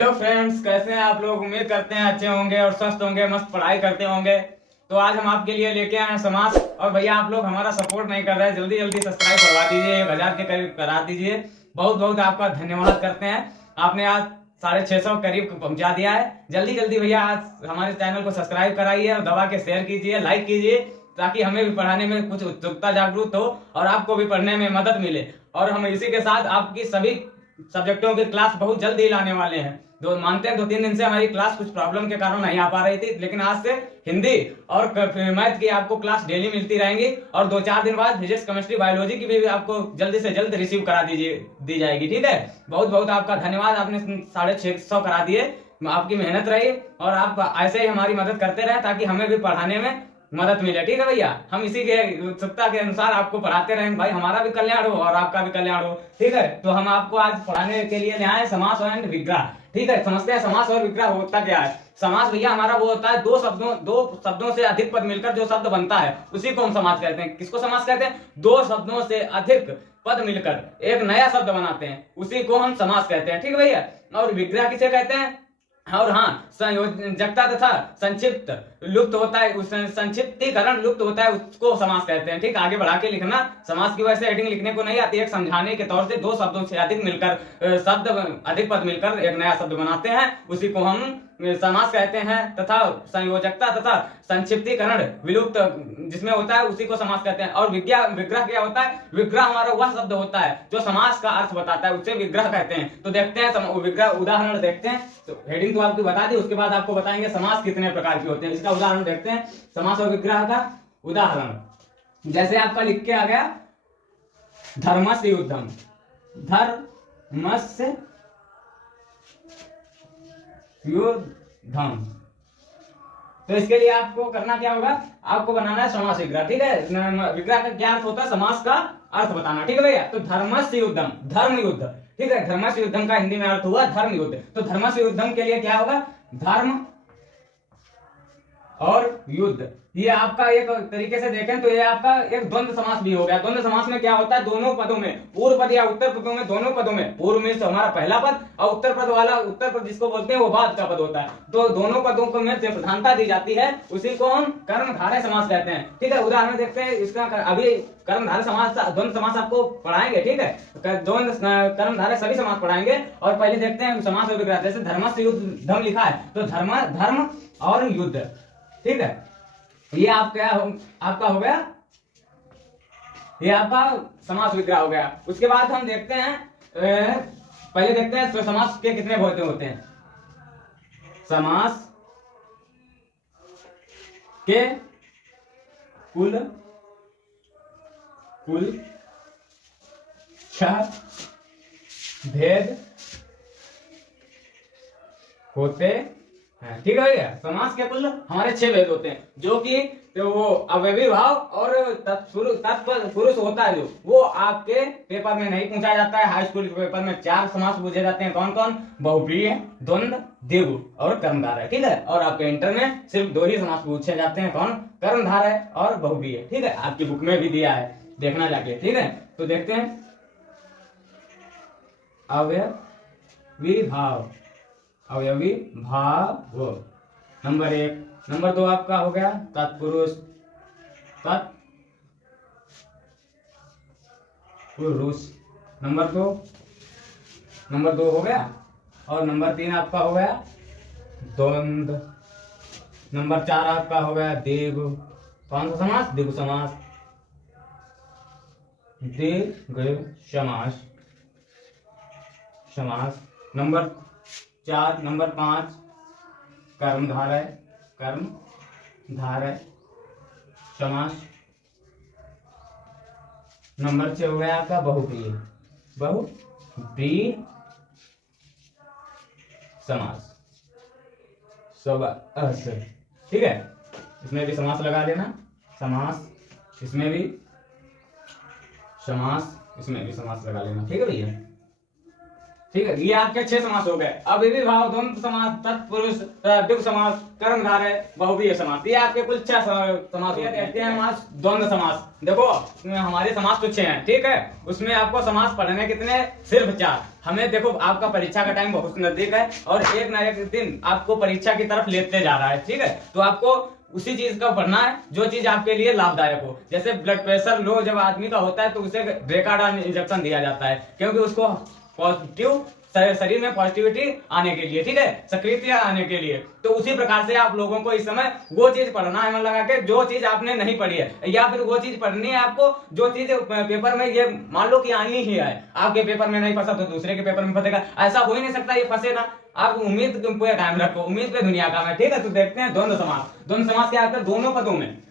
Hello friends, कैसे हैं आप लोग। उम्मीद करते हैं अच्छे होंगे और स्वस्थ होंगे, मस्त पढ़ाई करते होंगे। तो आज हम आपके लिए लेके आए हैं समास। और भैया आप लोग हमारा सपोर्ट नहीं कर रहे हैं, जल्दी जल्दी सब्सक्राइब करवा दीजिए, 1000 के करीब करा दीजिए। बहुत बहुत आपका धन्यवाद करते हैं। आपने आज 650 करीब पहुंचा दिया है। जल्दी जल्दी भैया आज हमारे चैनल को सब्सक्राइब कराइए और दबा के शेयर कीजिए, लाइक कीजिए, ताकि हमें भी पढ़ाने में कुछ उत्सुकता जागरूक हो और आपको भी पढ़ने में मदद मिले। और हम इसी के साथ आपकी सभी सब्जेक्टों की क्लास बहुत जल्द ही लाने वाले हैं। मानते हैं 2-3 दिन से हमारी क्लास कुछ प्रॉब्लम के कारण नहीं आ पा रही थी, लेकिन आज से हिंदी और मैथ की आपको क्लास डेली मिलती रहेंगी। और 2-4 दिन बाद फिजिक्स, केमिस्ट्री, बायोलॉजी की भी आपको जल्दी से जल्द रिसीव करा दी जाएगी। ठीक है, बहुत बहुत आपका धन्यवाद। आपने 650 करा दिए, आपकी मेहनत रही और आप ऐसे ही हमारी मदद करते रहे ताकि हमें भी पढ़ाने में मदद मिले। ठीक है भैया, हम इसी के उत्सुकता के अनुसार आपको पढ़ाते रहें भाई, हमारा भी कल्याण हो और आपका भी कल्याण हो। ठीक है, तो हम आपको आज पढ़ाने के लिए ले आए समास एंड विग्रह। ठीक है, समझते हैं समास और विग्रह होता क्या है। समास भैया हमारा वो होता है दो शब्दों से अधिक पद मिलकर जो शब्द बनता है उसी को हम समास कहते हैं। किसको समास कहते हैं? दो शब्दों से अधिक पद मिलकर एक नया शब्द बनाते हैं, उसी को हम समास कहते हैं। ठीक है भैया, और विग्रह किसे कहते हैं? और हाँ, संयोजकता तथा संक्षिप्त लुप्त होता है, उस संक्षिप्तीकरण लुप्त होता है, उसको समास कहते हैं। ठीक, आगे बढ़ा के लिखना। समास की वजह से हेडिंग लिखने को नहीं आती है। समझाने के तौर से दो शब्दों से अधिक मिलकर अधिक पद मिलकर एक नया शब्द बनाते हैं, उसी को हम समास कहते हैं। तथा संयोजकता तथा संक्षिप्तीकरण विलुप्त जिसमें होता है उसी को समास कहते हैं। और विग्रह क्या होता है? विग्रह हमारा वह शब्द होता है जो समास का अर्थ बताता है, उसे विग्रह कहते हैं। तो देखते हैं विग्रह उदाहरण देखते हैं। तो हेडिंग तो आपकी बता दी, उसके बाद आपको बताएंगे समास कितने प्रकार के होते हैं। इसका उदाहरण देखते हैं, समास और विग्रह का उदाहरण। जैसे आपका लिख के आ गया धर्मस्य युद्धम, धर्मस्य युद्धम। तो इसके लिए आपको करना क्या होगा? आपको बनाना है समास विग्रह। ठीक है, विग्रह का क्या अर्थ होता है? समास का अर्थ बताना। ठीक है भैया, तो धर्मस्य युद्धम, धर्म युद्ध। ठीक है, धर्मस्य युद्धम का हिंदी में अर्थ हुआ धर्म युद्ध। तो धर्मस्य युद्धम के लिए क्या होगा? धर्म और युद्ध। ये आपका एक तरीके से देखें तो ये आपका एक द्वंद्व समास भी हो गया। द्वंद्व समास में क्या होता है? दोनों पदों में, पूर्व पद या उत्तर पदों में, दोनों पदों में, पूर्व में हमारा पहला पद और उत्तर पद वाला, उत्तर पद जिसको बोलते हैं वो बाद का पद होता है। तो दोनों पदों को में प्रधानता दी जाती है, उसी को हम कर्मधारय समास कहते हैं। ठीक है, उदाहरण देखते हैं इसका। अभी कर्मधारय समास, द्वंद्व समास आपको पढ़ाएंगे। ठीक है, द्वंद्व, कर्मधारय सभी समास पढ़ाएंगे। और पहले देखते हैं समास और विग्रह। जैसे धर्मस्य युद्धम लिखा है तो धर्म और युद्ध। ठीक है, ये आपका हो गया, ये आपका समास विग्रह हो गया। उसके बाद हम देखते हैं, पहले देखते हैं समास के कितने होते हैं। समास के कुल 6 भेद होते हैं। ठीक है भैया, समास के कुल हमारे 6 भेद होते हैं, जो कि तो वो अव्ययी भाव और तत्पुरुष होता है, जो वो आपके पेपर में नहीं पूछा जाता है। हाई स्कूल के पेपर में 4 समास पूछे जाते हैं। कौन कौन? बहुप्रिय, द्वंद्व, द्विगु और कर्मधारय। ठीक है, और आपके इंटर में सिर्फ 2 ही समास पूछे जाते हैं। कौन? कर्मधारय और बहुप्रिय। ठीक है, आपकी बुक में भी दिया है, देखना जाके। ठीक है, तो देखते हैं अव्ययी भाव, अवयवी भाव नंबर 1। नंबर 2 आपका हो गया तत्पुरुष, तत्पुरुष नंबर 2 हो गया। और नंबर 3 आपका हो गया द्वंद्व। नंबर 4 आपका हो गया द्विगु। कौन सा समास? द्विगु समास, द्विगु समास। नंबर 5 कर्मधारय समास। नंबर 6 हो गया आपका बहुप्रिय समास। ठीक है, इसमें भी समास लगा लेना। समास इसमें भी समास, इसमें भी समास लगा लेना। ठीक है भैया, ठीक है, ये आपके 6 समास हो गए। अब विभाव, द्वंद्व समास, तत्पुरुष, द्विगु समास, कर्मधारय, बहुव्रीहि समास, ये आपके कुल 6 समास कहते हैं। समास, द्वंद्व समास, देखो हमारे समास तो 6 हैं, ठीक है, उसमें आपको समास पढ़ने कितने, सिर्फ 4। हमें देखो आपका परीक्षा का टाइम बहुत नजदीक है और एक ना एक दिन आपको परीक्षा की तरफ लेते जा रहा है, ठीक है, तो आपको उसी चीज का पढ़ना है जो चीज आपके लिए लाभदायक हो। जैसे ब्लड प्रेशर लो जब आदमी का होता है तो उसे ब्रेकाडाइन इंजेक्शन दिया जाता है, क्योंकि उसको पॉजिटिव शरीर में पॉजिटिविटी आने के लिए, ठीक है, सक्रियता आने के लिए। तो उसी प्रकार से आप लोगों को इस समय वो चीज पढ़ना है मन लगा के जो चीज आपने नहीं पढ़ी है, या फिर वो चीज पढ़नी है आपको जो चीज पेपर में ये मान लो कि आनी ही है, आपके पेपर में नहीं फंसा तो दूसरे के पेपर में फंसेगा, ऐसा हो ही नहीं सकता ये फंसे ना। आप उम्मीद पे कायम रखो, उम्मीद पे दुनिया का है, ठीक है। तो देखते हैं द्वंद्व समास। द्वंद्व समास क्या होता है, दोनों पदों में,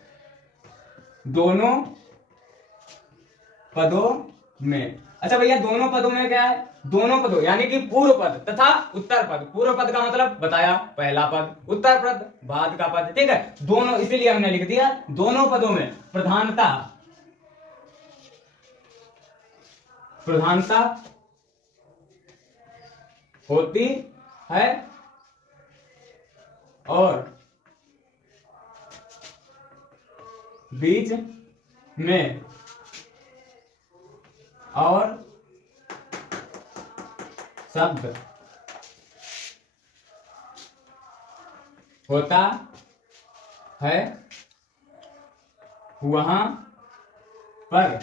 दोनों पदों में। अच्छा भैया दोनों पदों में क्या है, दोनों पदों यानी कि पूर्व पद तथा उत्तर पद। पूर्व पद का मतलब बताया पहला पद, उत्तर पद बाद का पद, ठीक है, दोनों, इसीलिए हमने लिख दिया दोनों पदों में प्रधानता, प्रधानता होती है और बीच में और शब्द होता है वहां पर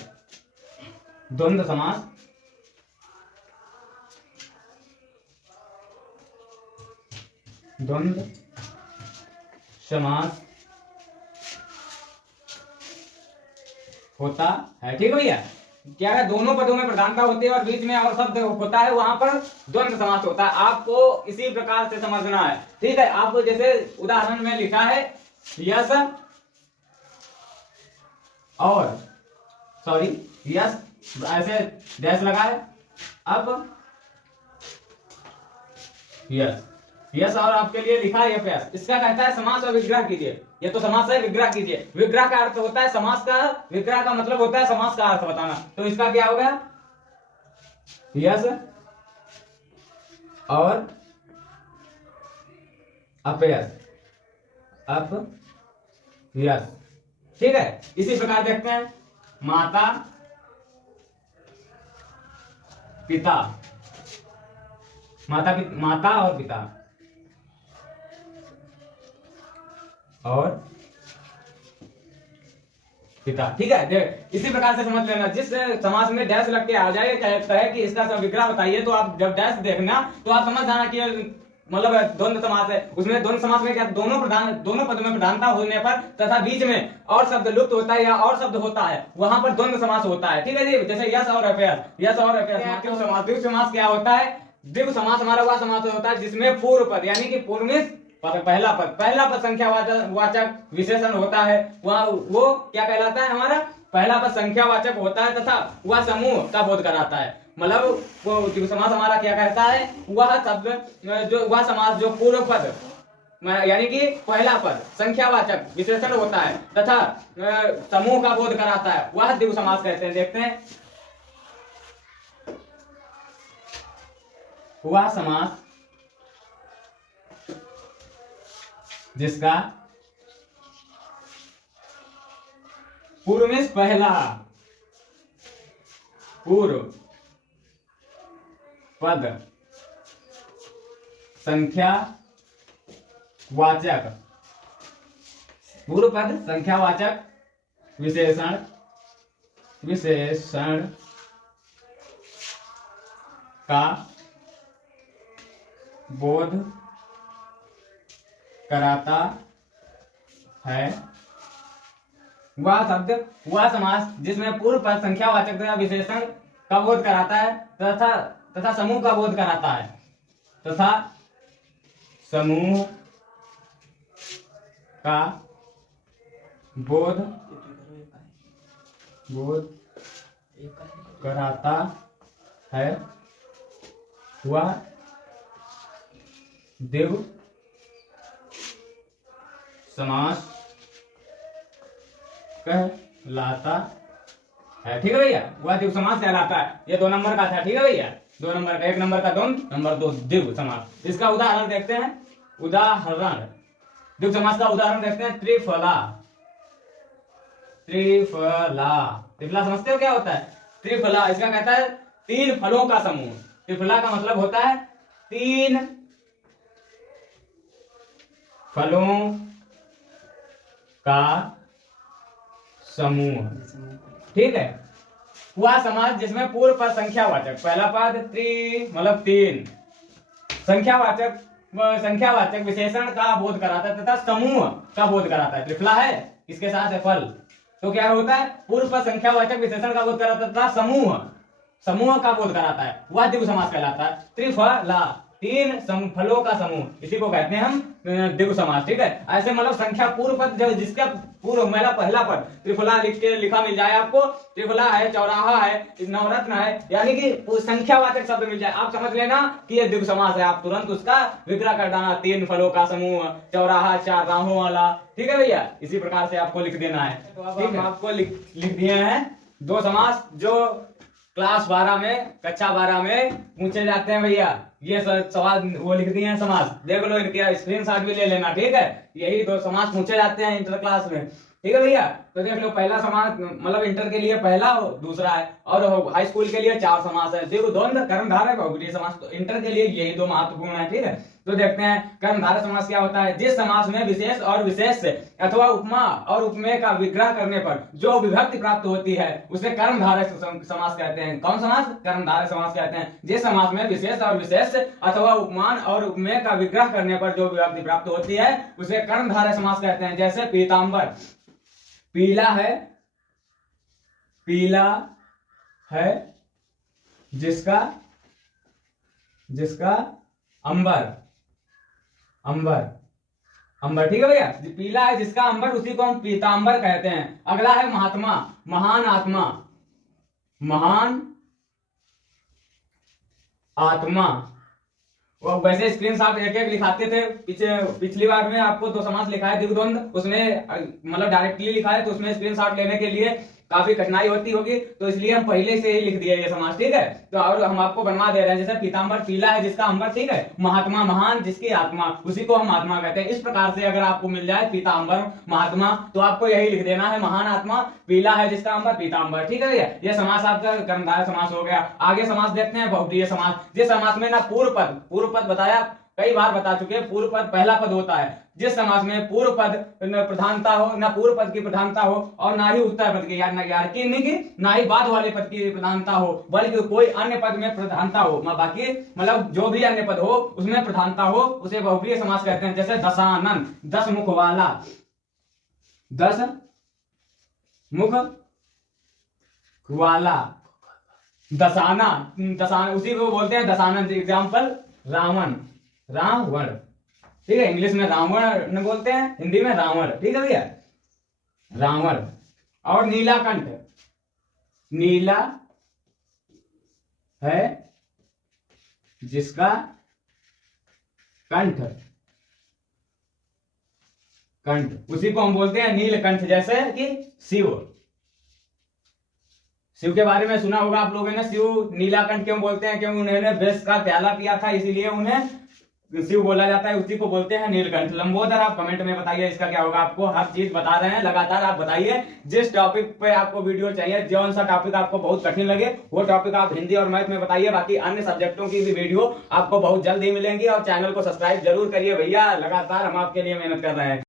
द्वंद्व समास द्वंद्व समास होता है, ठीक है भैया। क्या है, दोनों पदों में प्रधानता होती है और बीच में और शब्द होता है, वहां पर द्वंद्व समास होता है। आपको इसी प्रकार से समझना है, ठीक है। आपको जैसे उदाहरण में लिखा है यस और सॉरी यस, ऐसे डैश लगा है, अब यस, यस और आपके लिए लिखा है यस, इसका कहता है समास और विग्रह कीजिए। ये तो समास है, विग्रह कीजिए। विग्रह का अर्थ होता है समास का, विग्रह का मतलब होता है समास का अर्थ बताना। तो इसका क्या हो गया, यस और अपयस, अपयस, ठीक है। इसी प्रकार देखते हैं माता पिता, माता और पिता और पिता, ठीक है। देख इसी प्रकार से समझ लेना, जिस समास में डैश लग के आ जाए कहे कि इसका सब विग्रह बताइए, तो आप जब डैश देखना तो आप समझ जाना कि मतलब द्वंद्व समास है। उसमें द्वंद्व समास में क्या, दोनों पद में प्रधानता होने पर तथा बीच में और शब्द लुप्त होता है या और शब्द होता है, वहां पर द्वंद्व समास होता है, ठीक है जी। जैसे यस और अपयस, यस और अपयस। द्विगु समास क्या होता है, द्विगु समास हमारा वह समास होता है जिसमें पूर्व पद यानी कि पूर्व में पहला पद संख्या वाचक विशेषण होता है, वह वो क्या कहलाता है, हमारा पहला पद संख्या वाचक होता है तथा वह समूह का बोध कराता है। मतलब वो द्विगु समास हमारा क्या कहता है, वह शब्द जो वह समास जो पूर्व पद यानी कि पहला पद संख्यावाचक विशेषण होता है तथा समूह का बोध कराता है, वह द्विगु समास कहते हैं। देखते हैं वह समास जिसका पूर्व में पहला पूर्व पद संख्या वाचक, पूर्व पद संख्या वाचक विशेषण का बोध कराता है, वह शब्द वह समास जिसमें पूर्व पद संख्यावाचक तथा विशेषण का बोध कराता है तथा समूह का बोध कराता है, तथा समूह का बोध कराता है, वह द्विगु समास कहलाता है, ठीक है भैया। वह द्विगु समास कहलाता है। ये 2 नंबर का था, ठीक है भैया। दो नंबर का, एक नंबर का द्वंद्व, नंबर दो द्विगु समास। इसका उदाहरण देखते हैं। उदाहरण द्विगु समास का उदाहरण देखते हैं। त्रिफला। त्रिफला, त्रिफला समझते हो क्या होता है? त्रिफला इसका कहता है तीन फलों का समूह। त्रिफला का मतलब होता है तीन फलों का समूह। ठीक है। वह समास जिसमें पूर्व पद संख्यावाचक, पहला पद त्रि मतलब तीन, संख्यावाचक विशेषण का बोध कराता है तथा समूह का बोध कराता है। त्रिफला है, इसके साथ है फल, तो क्या होता है? पूर्व पद संख्यावाचक विशेषण का बोध कराता है तथा समूह का बोध कराता है, वह द्विगु समास कहलाता है। त्रिफला, तीन फलों का समूह, इसी को कहते हैं हम द्विगु समास। ठीक है। ऐसे मतलब संख्या पूर्व पद जो जिसका पूर्व मेरा पहला पद त्रिफला लिखा मिल जाए आपको, त्रिफला है, चौराहा है, नवरत्न है, यानी कि संख्यावाचक शब्द मिल जाए, आप समझ लेना कि ये द्विगु समास है। आप तुरंत उसका विग्रह कर देना, तीन फलों का समूह, चौराहा, चार राहों वाला। ठीक है भैया, इसी प्रकार से आपको लिख देना है। तो अब हम आपको लिख दिए हैं दो समास जो क्लास 12 में, कक्षा 12 में पूछे जाते हैं भैया। ये सवाल वो लिख दिए हैं समास, देख लो, इनके स्क्रीनशॉट भी ले लेना। ठीक है। यही दो समास पूछे जाते हैं इंटर क्लास में। ठीक है भैया। तो देख लो, पहला समास मतलब इंटर के लिए पहला, दूसरा है, और हाई स्कूल के लिए चार समास है। देखो द्वंद्व, कर्मधारय, बहुब्रीहि समास। तो इंटर के लिए यही दो महत्वपूर्ण है। ठीक है। तो देखते हैं कर्मधारय समास क्या होता है। जिस समास में विशेष और विशेष अथवा उपमा और उपमेय का विग्रह करने पर जो विभक्ति प्राप्त होती है उसे कर्मधारय समास कहते हैं। कौन समास? कर्मधारय समास कहते हैं। जिस समास में विशेष और विशेष अथवा उपमान और उपमेय का विग्रह करने पर जो विभक्ति प्राप्त होती है उसे कर्मधारय समास कहते हैं। जैसे पीतांबर, पीला है जिसका अंबर। ठीक है भैया। पीला है जिसका अंबर, उसी को हम पीतांबर कहते हैं। अगला है महात्मा, महान आत्मा। वो वैसे स्क्रीनशॉट एक एक लिखाते थे पिछली बार में आपको दो समास लिखा है द्विगु द्वंद्व, उसमें मतलब डायरेक्टली लिखा है, तो उसमें स्क्रीनशॉट लेने के लिए काफी कठिनाई होती होगी, तो इसलिए हम पहले से ही लिख दिए ये समास। ठीक है। तो और हम आपको बनवा दे रहे हैं। जैसे पीतांबर, पीला है जिसका अंबर। ठीक है। महात्मा, महान जिसकी आत्मा, उसी को हम आत्मा कहते हैं। इस प्रकार से अगर आपको मिल जाए पीतांबर, महात्मा, तो आपको यही लिख देना है, महान आत्मा, पीला है जिसका अंबर, पीतांबर। ठीक है भैया। ये समास आपका कर्मधारय समास हो गया। आगे समास देखते हैं, बहुब्रीहि समास। जिस समास में ना पूर्व पद बताया, कई बार बता चुके हैं, पूर्व पद पहला पद होता है। जिस समास में पूर्व पद प्रधानता हो, ना पूर्व पद की प्रधानता हो और ना ही उत्तर पद की, ना ही बाद वाले पद की प्रधानता हो, बल्कि कोई अन्य पद में प्रधानता हो, बाकी मतलब जो भी अन्य पद हो उसमें प्रधानता हो, उसे बहुब्रीहि समास कहते हैं। जैसे दशानन, 10 मुख वाला, 10 मुख वाला, दशाना, उसी को बोलते हैं दशानन। एग्जाम्पल रावण। ठीक है। इंग्लिश में रावण बोलते हैं, हिंदी में रावण। ठीक है भैया, रावण। और नीलाकंठ, नीला है जिसका कंठ, उसी को हम बोलते हैं नीलकंठ। जैसे कि शिव के बारे में सुना होगा आप लोगों ने। शिव नीलाकंठ क्यों बोलते हैं? क्योंकि उन्होंने विष का प्याला पिया था, इसीलिए उन्हें शिव बोला जाता है, उसी को बोलते हैं नीलकंठ। लंबोदर, आप कमेंट में बताइए इसका क्या होगा। आपको हर चीज बता रहे हैं, लगातार आप बताइए जिस टॉपिक पे आपको वीडियो चाहिए, कौन सा टॉपिक आपको बहुत कठिन लगे वो टॉपिक आप हिंदी और मैथ में बताइए। बाकी अन्य सब्जेक्टों की भी वीडियो आपको बहुत जल्द ही मिलेंगी। और चैनल को सब्सक्राइब जरूर करिए भैया, लगातार हम आपके लिए मेहनत कर रहे हैं।